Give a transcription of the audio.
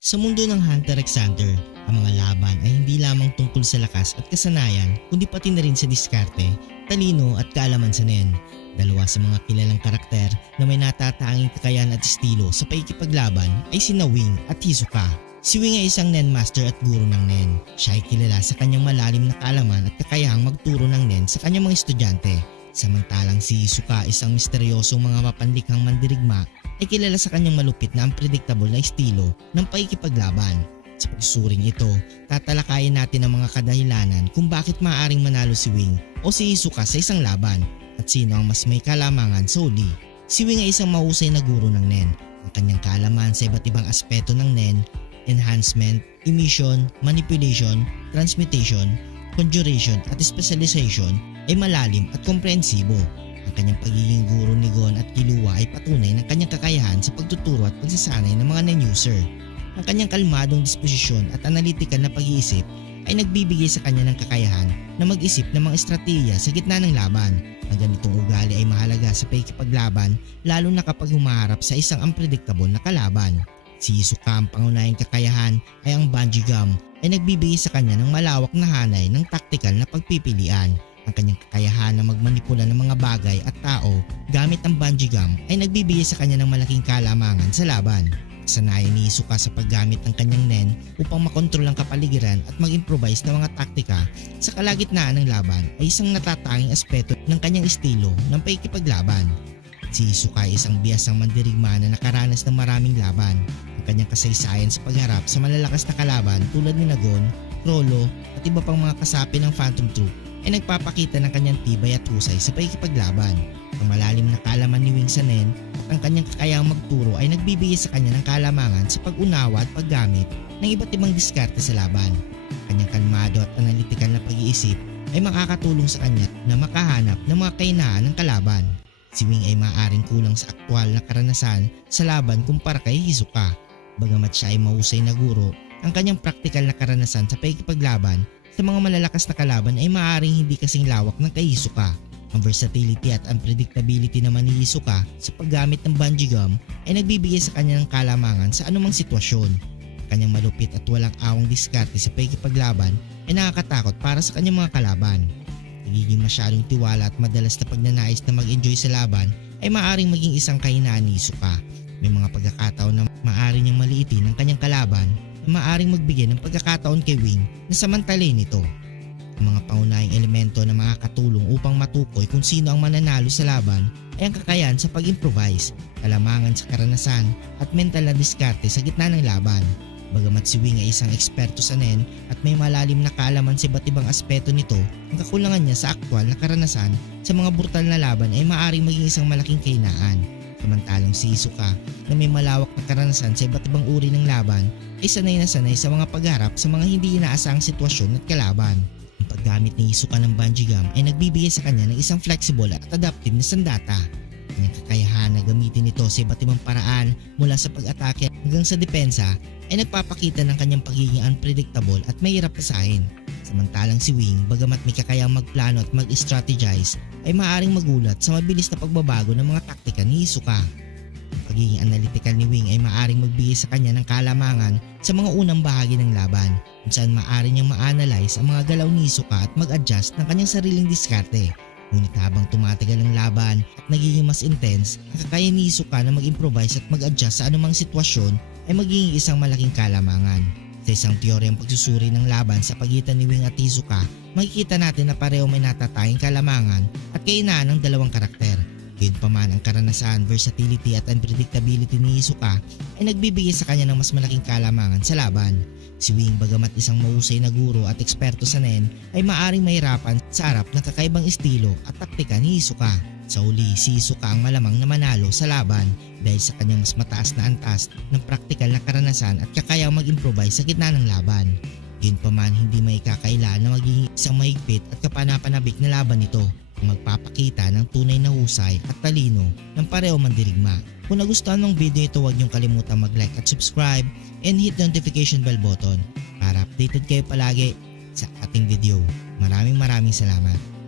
Sa mundo ng Hunter x Hunter, ang mga laban ay hindi lamang tungkol sa lakas at kasanayan kundi pati na rin sa diskarte, talino at kaalaman sa nen. Dalawa sa mga kilalang karakter na may natatanging kakayahan at estilo sa paikipaglaban ay sina Wing at Hisoka. Si Wing ay isang Nen Master at guro ng Nen. Siya ay kilala sa kanyang malalim na kaalaman at kakayahang magturo ng Nen sa kanyang mga estudyante. Samantalang si Hisoka isang misteryosong mga mapanlikhang mandirigma ay kilala sa kanyang malupit na unpredictable na estilo ng paikipaglaban. Sa pagsusuring ito, tatalakayin natin ang mga kadahilanan kung bakit maaaring manalo si Wing o si Hisoka sa isang laban at sino ang mas may kalamangan sa uli. Si Wing ay isang mahusay na guro ng NEN. Ang kanyang kaalaman sa iba't ibang aspeto ng NEN, enhancement, emission, manipulation, transmutation, conjuration at specialization ay malalim at komprehensibo. Ang kanyang pagiging guro ni Gon at Killua ay patunay ng kanyang kakayahan sa pagtuturo at pagsasanay ng mga nen-user. Ang kanyang kalmadong disposisyon at analytical na pag-iisip ay nagbibigay sa kanya ng kakayahan na mag-isip ng mga estratehiya sa gitna ng laban. Ang ganitong ugali ay mahalaga sa pakikipaglaban lalo na kapag humaharap sa isang unpredictable na kalaban. Si Hisoka ang pangunahing kakayahan ay ang bungee gum ay nagbibigay sa kanya ng malawak na hanay ng taktikal na pagpipilian. Ang kanyang kakayahan na magmanipula ng mga bagay at tao gamit ang bungee gum ay nagbibigay sa kanya ng malaking kalamangan sa laban. Sanayan ni Hisoka sa paggamit ng kanyang nen upang makontrol ang kapaligiran at mag-improvise ng mga taktika sa kalagitnaan ng laban ay isang natatanging aspeto ng kanyang estilo ng paikipaglaban. Si Hisoka ay isang biyasang mandirigma na nakaranas ng maraming laban. Ang kanyang kasaysayan sa pagharap sa malalakas na kalaban tulad ni Nagon, Rolo at iba pang mga kasapi ng Phantom Troop ay nagpapakita ng kanyang tibay at husay sa paikipaglaban. Ang malalim na kaalaman ni Wing sa Nen at ang kanyang kakayang magturo ay nagbibigay sa kanya ng kalamangan sa pag-unawa at paggamit ng iba't ibang diskarte sa laban. Kanyang kalmado at analytical na pag-iisip ay makakatulong sa kanya na makahanap ng mga kainaan ng kalaban. Si Wing ay maaaring kulang sa aktwal na karanasan sa laban kumpara kay Hisoka. Bagamat siya ay mahusay na guro, ang kanyang praktikal na karanasan sa paikipaglaban sa mga malalakas na kalaban ay maaaring hindi kasing lawak ng kay Hisoka. Ang versatility at unpredictability naman ni Hisoka sa paggamit ng bungee gum ay nagbibigay sa kanya ng kalamangan sa anumang sitwasyon. Ang kanyang malupit at walang awang diskarte sa paikipaglaban ay nakakatakot para sa kanyang mga kalaban. Nagiging masyadong tiwala at madalas na pagnanais na mag-enjoy sa laban ay maaaring maging isang kahinaan ni Hisoka. May mga pagkakataon na maaari niyang maliitin ang kanyang kalaban na maaaring magbigay ng pagkakataon kay Wing na samantalin nito. Ang mga pangunahing elemento na makakatulong upang matukoy kung sino ang mananalo sa laban ay ang kakayahan sa pag-improvise, kalamangan sa karanasan at mental na diskarte sa gitna ng laban. Bagamat si Wing ay isang eksperto sa NEN at may malalim na kaalaman sa iba't ibang aspeto nito, ang kakulangan niya sa aktwal na karanasan sa mga brutal na laban ay maaaring maging isang malaking kainaan. Samantalang si Hisoka na may malawak na karanasan sa iba't ibang uri ng laban ay sanay na sanay sa mga pagharap sa mga hindi inaasahang sitwasyon at kalaban. Ang paggamit ni Hisoka ng bungee gum ay nagbibigay sa kanya ng isang flexible at adaptive na sandata. Kanyang kakayahan na gamitin ito sa iba't ibang paraan mula sa pag-atake hanggang sa depensa ay nagpapakita ng kanyang pagiging unpredictable at mahirap pasahin. Samantalang si Wing, bagamat may kakayang magplano at mag-strategize, ay maaaring magulat sa mabilis na pagbabago ng mga taktika ni Hisoka. Ang pagiging analytical ni Wing ay maaaring magbigay sa kanya ng kalamangan sa mga unang bahagi ng laban kung saan maaari niyang ma-analyze ang mga galaw ni Hisoka at mag-adjust ng kanyang sariling diskarte. Ngunit habang tumatagal ang laban at nagiging mas intense, ang kakaya ni Hisoka na mag-improvise at mag-adjust sa anumang sitwasyon ay magiging isang malaking kalamangan. Sa isang teoryang pagsusuri ng laban sa pagitan ni Wing at Hisoka, makikita natin na pareho may natatayang kalamangan at kainaan ng dalawang karakter. Gayunpaman ang karanasan, versatility at unpredictability ni Hisoka ay nagbibigay sa kanya ng mas malaking kalamangan sa laban. Si Wing bagamat isang mahusay na guro at eksperto sa NEN ay maaring mahirapan sa harap ng kakaibang estilo at taktika ni Hisoka. Sa uli, si Hisoka ang malamang na manalo sa laban dahil sa kanyang mas mataas na antas ng praktikal na karanasan at kakayang mag-improvise sa gitna ng laban. Gayunpaman hindi may kakaila na magiging isang mahigpit at kapanapanabik na laban nito magpapakita ng tunay na husay at talino ng pareho mandirigma. Kung nagustuhan mong video ito huwag niyong kalimutan mag-like at subscribe and hit the notification bell button para updated kayo palagi sa ating video. Maraming maraming salamat.